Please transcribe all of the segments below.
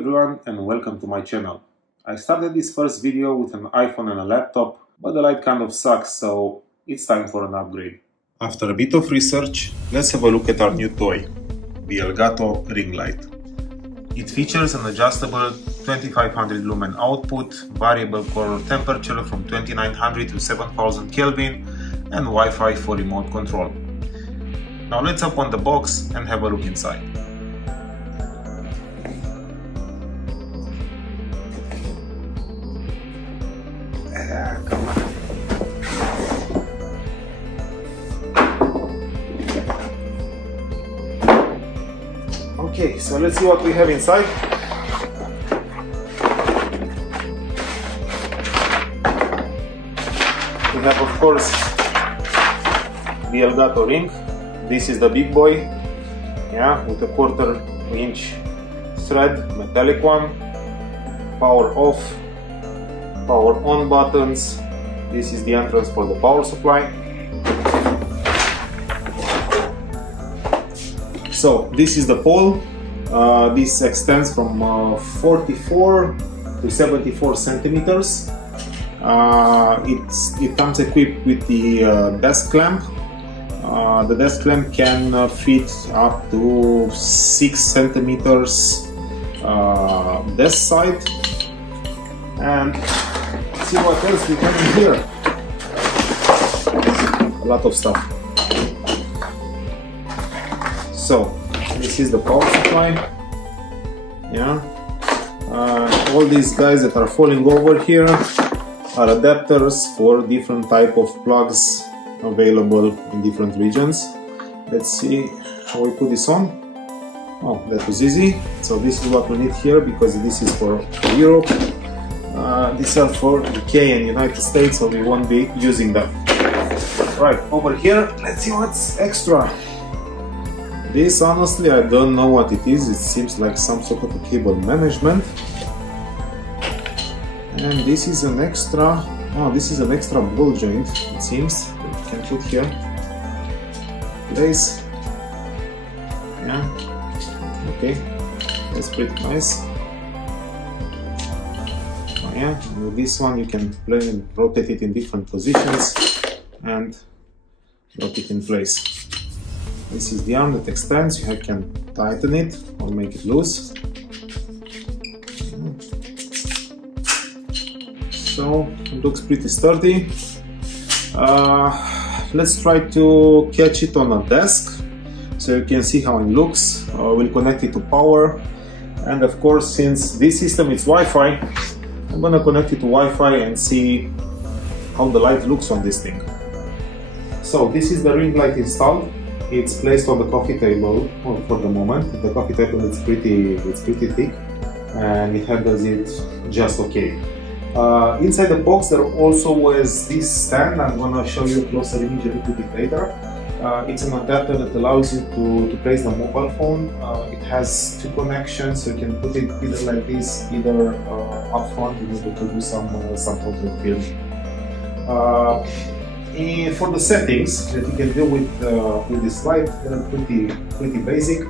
everyone and welcome to my channel. I started this first video with an iPhone and a laptop, but the light kind of sucks, so it's time for an upgrade. After a bit of research, let's have a look at our new toy, the Elgato Ring Light. It features an adjustable 2500 lumen output, variable color temperature from 2900 to 7000 Kelvin, and Wi-Fi for remote control. Now let's open the box and have a look inside. Come on. Okay, so let's see what we have inside. We have, of course, the Elgato ring. This is the big boy, yeah, with a 1/4 inch thread, metallic one. Power off, power on buttons. This is the entrance for the power supply. So this is the pole. This extends from 44 to 74 centimeters. It comes equipped with the desk clamp. The desk clamp can fit up to 6 centimeters desk side. And let's see what else we have in here. A lot of stuff. So this is the power supply. Yeah. All these guys that are falling over here are adapters for different type of plugs available in different regions. Let's see how we put this on. Oh, that was easy. So this is what we need here because this is for Europe. These are for UK and United States, so we won't be using them. Right, over here, let's see what's extra. This, honestly, I don't know what it is. It seems like some sort of a cable management. And this is an extra, oh, this is an extra ball joint, it seems, that you can put here. Place. Yeah, okay, that's pretty nice. Oh, yeah, and with this one you can play and rotate it in different positions and lock it in place. This is the arm that extends. You can tighten it or make it loose. So it looks pretty sturdy. Let's try to catch it on a desk so you can see how it looks. We'll connect it to power, and of course, since this system is Wi-Fi, I'm gonna connect it to Wi-Fi and see how the light looks on this thing. So this is the ring light installed. It's placed on the coffee table for the moment. The coffee table is pretty thick and it handles it just okay. Inside the box there also was this stand. I'm gonna show you a closer image a little bit later. It's an adapter that allows you to place the mobile phone. It has 2 connections, so you can put it either like this, either up front in order to do some photo film. For the settings that you can do with this light, they're pretty basic.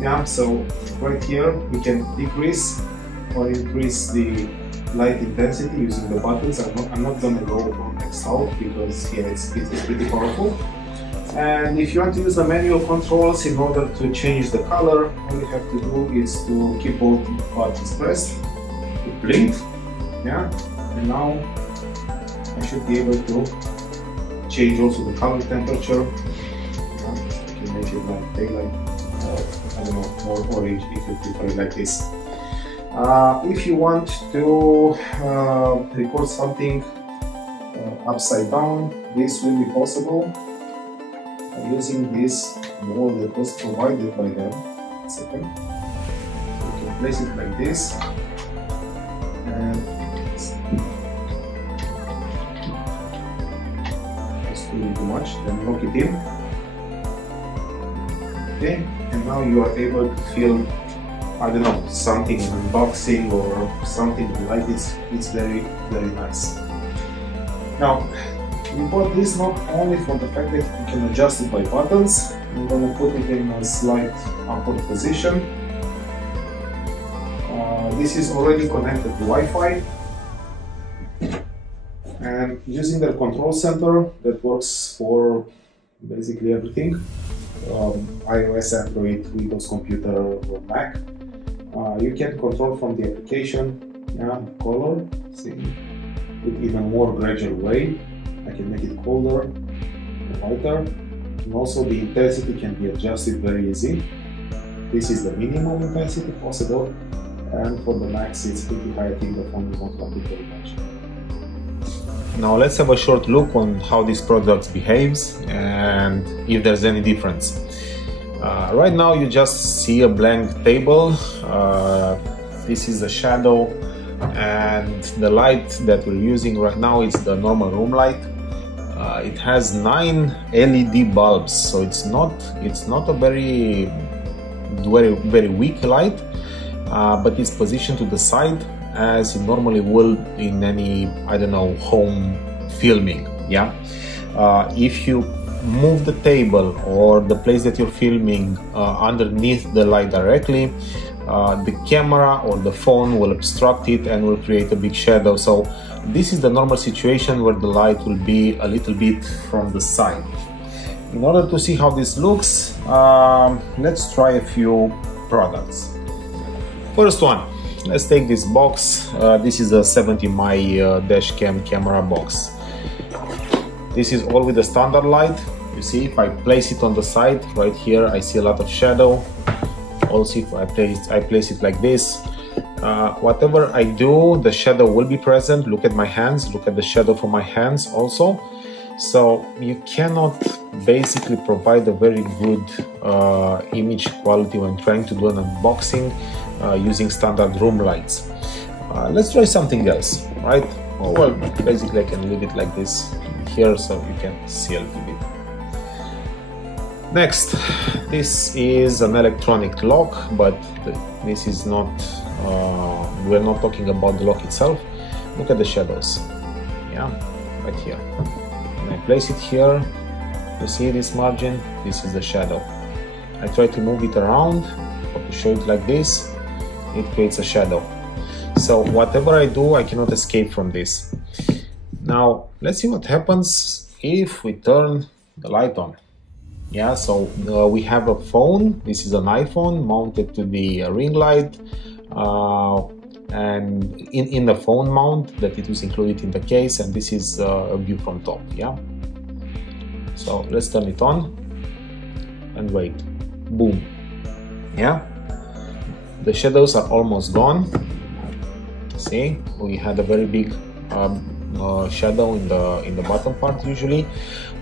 Yeah, so right here we can decrease or increase the light intensity using the buttons. I'm not gonna go next out because yeah, it's pretty powerful. And if you want to use the manual controls in order to change the color, all you have to do is to keep both buttons pressed. It blinked, yeah, and now I should be able to change also the color temperature. You can make it like daylight or I don't know, more orange if you prefer it like this. If you want to record something upside down, this will be possible using this wall that was provided by them. A second. So you can place it like this and too much, then lock it in. Okay, and now you are able to feel, I don't know, something unboxing or something like this. It's very nice. Now, we bought this not only for the fact that you can adjust it by buttons. I'm gonna put it in a slight upward position. This is already connected to Wi-Fi, and using the control center that works for basically everything, iOS, Android, Windows Computer, or Mac. You can control from the application, color, see, with even more gradual way. I can make it colder and lighter, and also the intensity can be adjusted very easy. This is the minimum intensity possible, and for the max it's pretty high. I think the phone will not like it very much. Now let's have a short look on how this product behaves and if there's any difference. Right now you just see a blank table. This is the shadow, and the light that we're using right now is the normal room light. It has 9 LED bulbs, so it's not a very weak light, but it's positioned to the side as it normally will in any, I don't know, home filming. If you move the table or the place that you're filming underneath the light directly, the camera or the phone will obstruct it and will create a big shadow. So this is the normal situation where the light will be a little bit from the side. In order to see how this looks, let's try a few products. First one, let's take this box. This is a 70mm dash cam camera box. This is all with the standard light. You see, if I place it on the side right here, I see a lot of shadow. Also, if I place it like this, whatever I do, the shadow will be present. Look at my hands, look at the shadow for my hands also. So you cannot basically provide a very good image quality when trying to do an unboxing using standard room lights. Let's try something else, right? Oh, well, basically I can leave it like this here so you can see a little bit. Next, this is an electronic lock, but this is not, we're not talking about the lock itself. Look at the shadows, right here. When I place it here, you see this margin, this is the shadow. I try to move it around, or to show it like this, it creates a shadow. So whatever I do, I cannot escape from this. Now, let's see what happens if we turn the light on. So we have a phone. This is an iPhone mounted to the ring light, and in the phone mount that it was included in the case, and this is a view from top. So let's turn it on and wait. Boom. The shadows are almost gone. See, we had a very big shadow in the bottom part. Usually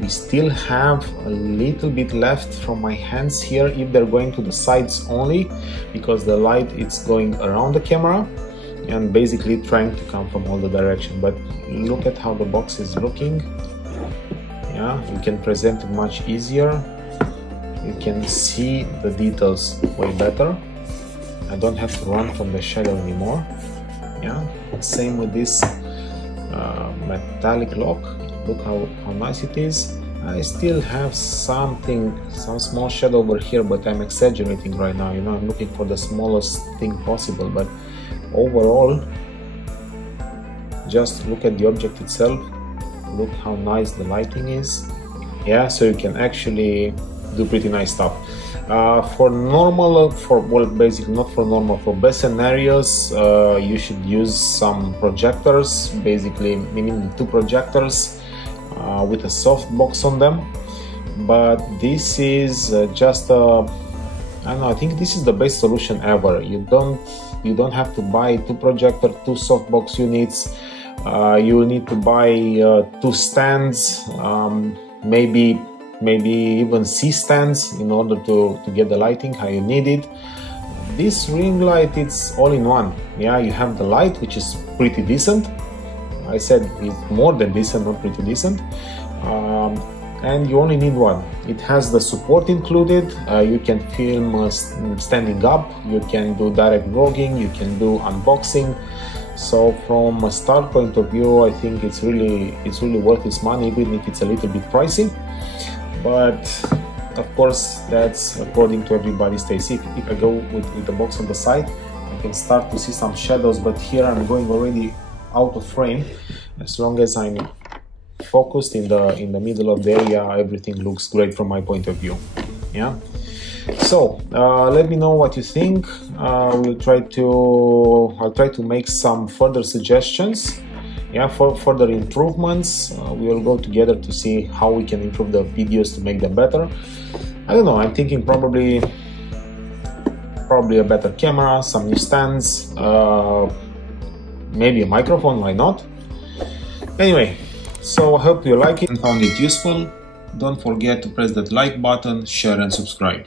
we still have a little bit left from my hands here if they're going to the sides only, because the light it's going around the camera and basically trying to come from all the direction. But look at how the box is looking. You can present it much easier. You can see the details way better. I don't have to run from the shadow anymore. Same with this metallic lock. Look how nice it is. I still have some small shadow over here, but I'm exaggerating right now. I'm looking for the smallest thing possible, but overall, just look at the object itself. Look how nice the lighting is. So you can actually do pretty nice stuff. For best scenarios, you should use some projectors, basically minimum 2 projectors with a soft box on them. But this is just I think this is the best solution ever. You don't have to buy 2 projectors, 2 softbox units. You need to buy 2 stands, maybe even C stands in order to get the lighting how you need it. This ring light, it's all in one. You have the light, which is pretty decent. I said it's more than decent, not pretty decent. And you only need one. It has the support included. You can film standing up, you can do direct vlogging, you can do unboxing. So from a start point of view, I think it's really worth its money, even if it's a little bit pricey. But of course, that's according to everybody's taste. If I go with the box on the side, I can start to see some shadows, but here I'm going already out of frame. As long as I'm focused in the middle of the area, everything looks great from my point of view. Yeah. So let me know what you think. I'll try to make some further suggestions. Yeah, for further improvements. We will go together to see how we can improve the videos to make them better. I don't know. I'm thinking probably a better camera, some new stands, maybe a microphone. Why not? Anyway, so I hope you like it and found it useful. Don't forget to press that like button, share and subscribe.